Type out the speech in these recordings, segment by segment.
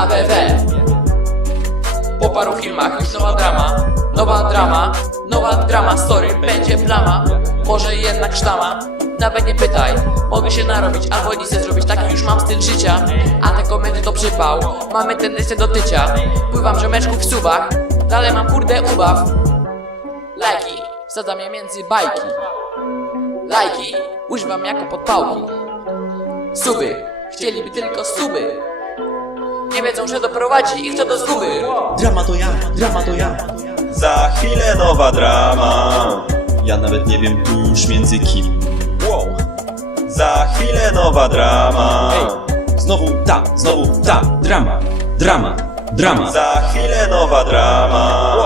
ABW Po paru filmach już nowa drama Nowa drama, nowa drama, drama. Story będzie plama Może jednak sztama Nawet nie pytaj Mogę się narobić, albo nie nic zrobić Tak już mam styl życia A te komendy to przypał Mamy tendencję do tycia Pływam rzemeczku w suwach Dalej mam kurde ubaw Lajki, wsadzam je między bajki Lajki, używam jako podpałki Suby, chcieliby tylko suby nie wiedzą, że doprowadzi ich to do zguby. Drama to ja, drama to ja. Za chwilę nowa drama. Ja nawet nie wiem tu już między kim. Wow. Za chwilę nowa drama. Ej. Hey. Znowu ta, znowu ta. Drama, drama, drama. Za chwilę nowa drama.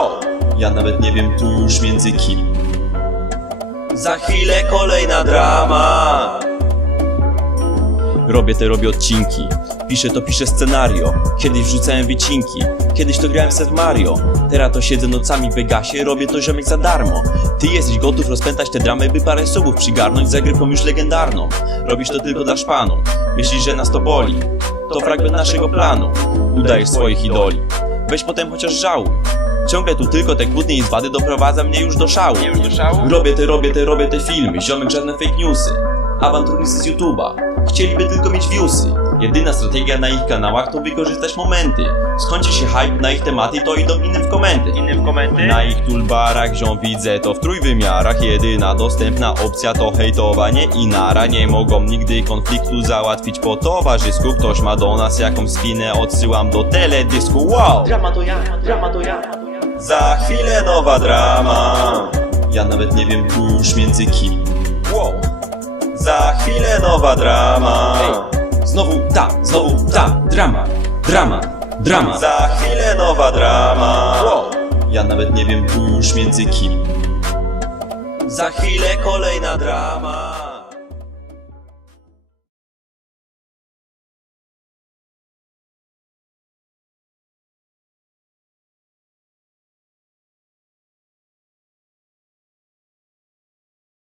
Ja nawet nie wiem tu już między kim. Za chwilę kolejna drama. Robię te, robię odcinki piszę, to piszę scenario. Kiedyś wrzucałem wycinki, kiedyś to grałem set Mario. Teraz to siedzę nocami w Vegasie, robię to ziomek za darmo. Ty jesteś gotów rozpętać te dramy, by parę słów przygarnąć za grypą już legendarną. Robisz to tylko dla szpanu, myślisz, że nas to boli. To fragment naszego planu, udajesz swoich idoli. Weź potem chociaż żałuj. Ciągle tu tylko te kłótnie i zwady doprowadza mnie już do szału. Robię te, robię te, robię te filmy, ziomek żadne fake newsy. Awanturnicy z YouTube'a, chcieliby tylko mieć viewsy. Jedyna strategia na ich kanałach to wykorzystać momenty. Skończy się hype na ich tematy, to idą inne w komenty. Inne w komentach. Na ich tulbarach, ziom widzę to w trójwymiarach. Jedyna dostępna opcja to hejtowanie i nara. Nie mogą nigdy konfliktu załatwić po towarzysku. Ktoś ma do nas jakąś spinę odsyłam do teledysku. Wow! Drama to ja, ja drama to ja, ja, to ja. Za chwilę nowa drama. Ja nawet nie wiem, kto między kim za chwilę nowa drama. Ej, znowu ta, znowu ta. ta, drama, drama, drama. Za chwilę nowa drama. O, ja nawet nie wiem już między kim. Za chwilę kolejna drama.